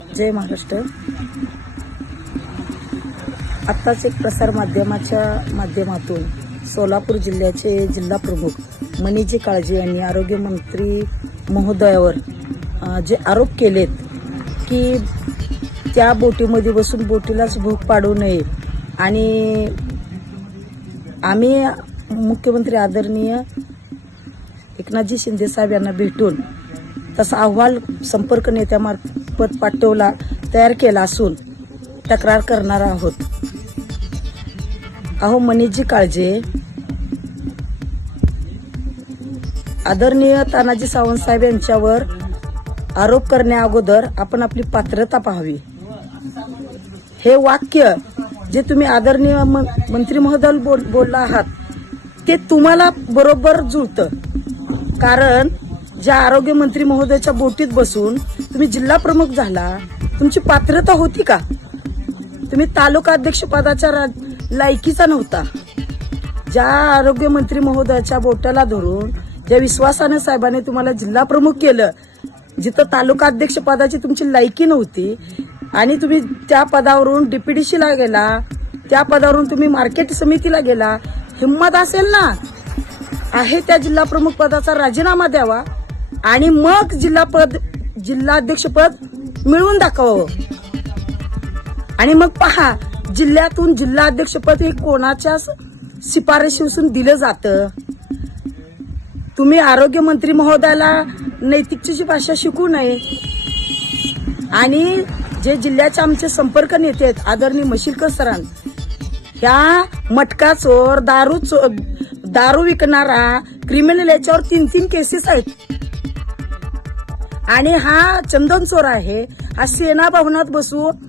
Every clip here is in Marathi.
जय महाराष्ट्र. आत्ताच एक प्रसार माध्यमाच्या माध्यमातून सोलापूर जिल्ह्याचे जिल्हा प्रमुख मनीजी काळजे यांनी आरोग्यमंत्री महोदयावर जे आरोप केलेत की त्या बोटीमध्ये बसून बोटीलाच भूक पाडू नये आणि आम्ही मुख्यमंत्री आदरणीय एकनाथजी शिंदे साहेब यांना भेटून तसा अहवाल संपर्क नेत्यामार्फत पाठवला तयार केला असून तक्रार करणार आहोत. अहो मनीजी काळजे, आदरणीय तानाजी सावंत साहेब यांच्यावर आरोप करण्या अगोदर आपण आपली पात्रता पाहावी. हे वाक्य जे तुम्ही आदरणीय मंत्री महोदय बोलला आहात ते तुम्हाला बरोबर जुळतं. कारण ज्या आरोग्यमंत्री महोदयाच्या बोटीत बसून तुम्ही जिल्हा प्रमुख झाला, तुमची पात्रता होती का? तुम्ही तालुका अध्यक्ष पदाच्या लायकीचा नव्हता. ज्या आरोग्यमंत्री महोदयाच्या बोटाला धरून ज्या विश्वासाने साहेबांनी तुम्हाला जिल्हा प्रमुख केलं, जिथं तालुका अध्यक्ष पदाची तुमची लायकी नव्हती आणि तुम्ही त्या पदावरून डीपीडीसीला गेला, त्या पदावरून तुम्ही मार्केट समितीला गेला, हिम्मत असेल ना आहे त्या जिल्हा प्रमुख पदाचा राजीनामा द्यावा आणि मग जिल्हा अध्यक्षपद मिळवून दाखवावं. आणि मग पहा जिल्ह्यातून जिल्हा अध्यक्षपद हे कोणाच्या शिफारशीपासून दिलं जातं. तुम्ही आरोग्यमंत्री महोदयाला नैतिकतेची भाषा शिकू नये. आणि जे जिल्ह्याचे आमचे संपर्क नेते आहेत आदरणीय मशिलकर सरांन, ह्या मटका चोर, दारू विकणारा क्रिमिनल याच्यावर 3 केसेस आहेत. आणि हा चंदन चोर आहे. हा सेना भवनात बसून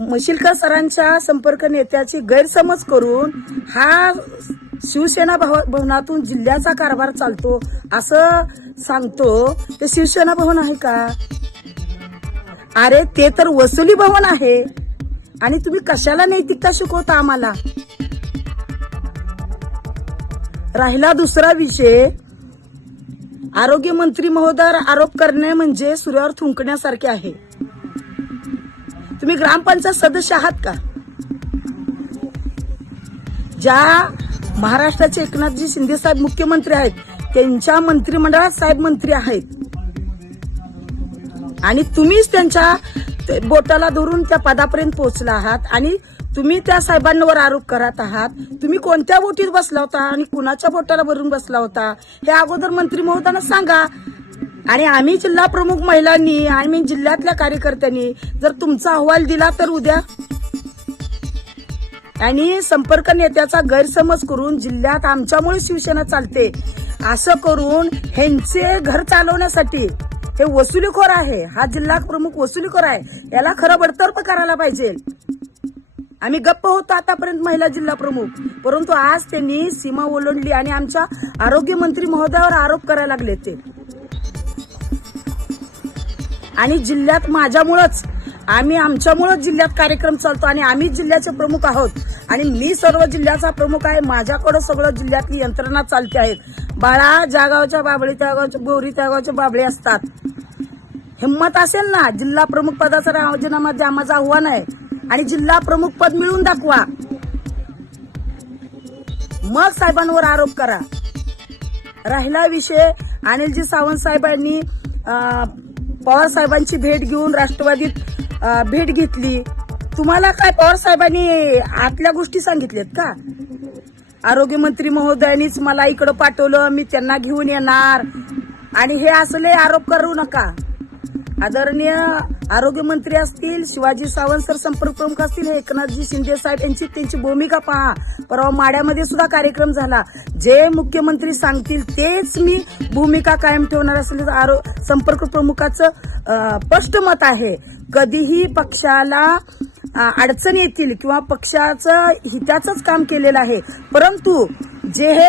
मशिलकर सरांच्या संपर्क नेत्याची गैरसमज करून हा शिवसेना भवनातून जिल्ह्याचा कारभार चालतो असं सांगतो. ते शिवसेना भवन आहे का? अरे ते तर वसुली भवन आहे. आणि तुम्ही कशाला नैतिकता शिकवता आम्हाला? राहिला दुसरा विषय, आरोग्यमंत्री महोदयावर आरोप करणे म्हणजे सूर्यावर थुंकण्यासारखे आहे. तुम्ही ग्रामपंचायत सदस्य आहात का? ज्या महाराष्ट्राचे एकनाथजी शिंदे साहेब मुख्यमंत्री आहेत त्यांच्या मंत्रिमंडळात साहेब मंत्री आहेत आणि तुम्हीच त्यांच्या बोटाला धरून त्या पदापर्यंत पोहोचला आहात आणि तुम्ही त्या साहेबांवर आरोप करत आहात. तुम्ही कोणत्या बोटीत बसला होता आणि कुणाच्या बोटाला भरून बसला होता हे अगोदर मंत्री महोदयांना सांगा. आणि आम्ही जिल्हा प्रमुख महिलांनी आणि जिल्ह्यातल्या कार्यकर्त्यांनी जर तुमचा अहवाल दिला तर उद्या आणि संपर्क नेत्याचा गैरसमज करून जिल्ह्यात आमच्यामुळे शिवसेना चालते असं करून ह्यांचे घर चालवण्यासाठी हे वसुलीखोर आहे. हा जिल्हा प्रमुख वसुलीखोर आहे. याला खरं बडतर्फ करायला पाहिजे. आम्ही गप्प होतो आतापर्यंत महिला जिल्हा प्रमुख, परंतु आज त्यांनी सीमा ओलांडली आणि आमच्या आरोग्यमंत्री महोदयावर आरोप करायला लागले ते. आणि जिल्ह्यात आमच्यामुळेच जिल्ह्यात कार्यक्रम चालतो आणि आम्ही जिल्ह्याचे प्रमुख आहोत आणि मी सर्व जिल्ह्याचा प्रमुख आहे. माझ्याकडे सगळं जिल्ह्यातली यंत्रणा चालते आहेत. बाळा, ज्या गावच्या बाबळी त्या गावच्या बोरी त्या गावचे बाबळे असतात. हिम्मत असेल ना जिल्हा प्रमुख पदाचा राजीनामा द्या, माझं आव्हान आहे. आणि जिल्हा प्रमुख पद मिळवून दाखवा, मग साहेबांवर आरोप करा. राहिला विषय, अनिलजी सावंत साहेबांनी पवार साहेबांची भेट घेऊन राष्ट्रवादीत भेट घेतली. तुम्हाला काय पवार साहेबांनी आतल्या गोष्टी सांगितल्यात का? आरोग्यमंत्री महोदयांनीच मला इकडं पाठवलं, मी त्यांना घेऊन येणार आणि हे असले आरोप करू नका. आदरणीय आरोग्यमंत्री असतील, शिवाजी सावंत सर संपर्क प्रमुख असतील, हे एकनाथजी शिंदे साहेब त्यांची भूमिका पहा. परवा माड्यामध्ये सुद्धा कार्यक्रम झाला. जे मुख्यमंत्री सांगतील तेच मी भूमिका कायम ठेवणार असलेलं संपर्क प्रमुखाचं स्पष्ट मत आहे. कधीही पक्षाला अडचण येतील किंवा पक्षाचं हिताचंच काम केलेलं आहे, परंतु जे हे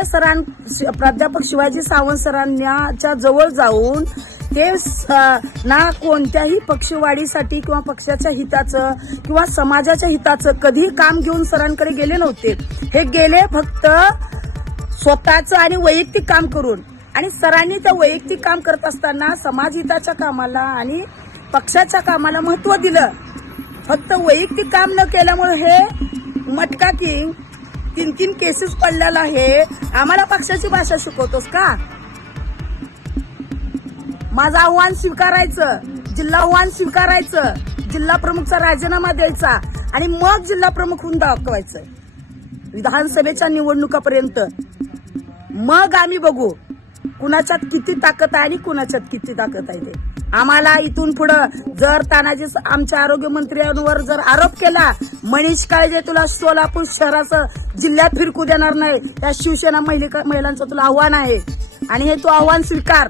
प्राध्यापक शिवाजी सावंत सरांच्या जवळ जाऊन ते ना कोणत्याही पक्षवाढीसाठी किंवा पक्षाच्या हिताचं किंवा समाजाच्या हिताचं कधीही काम घेऊन सरांकडे गेले नव्हते. हे गेले फक्त स्वतःचं आणि वैयक्तिक काम करून. आणि सरांनी त्या वैयक्तिक काम करत असताना समाज हिताच्या कामाला आणि पक्षाच्या कामाला महत्व दिलं. फक्त वैयक्तिक काम न केल्यामुळे हे मटका किंग 3 केसेस पडलेला आहे. आम्हाला पक्षाची भाषा शिकवतोस का? माझं आव्हान स्वीकारायचं, जिल्हा आव्हान स्वीकारायचं, जिल्हा प्रमुखचा राजीनामा द्यायचा आणि मग जिल्हा प्रमुख होऊन दाखवायचं विधानसभेच्या निवडणुकापर्यंत. मग आम्ही बघू कुणाच्यात किती ताकद आहे आणि कुणाच्यात किती ताकद आहे ते. आम्हाला इथून पुढं जर तानाजी आमच्या आरोग्यमंत्र्यांवर जर आरोप केला, मनीष काळजे तुला सोलापूर शहराचं जिल्ह्यात फिरकू देणार नाही. या शिवसेना महिलांचं तुला आव्हान आहे आणि हे तू आव्हान स्वीकार.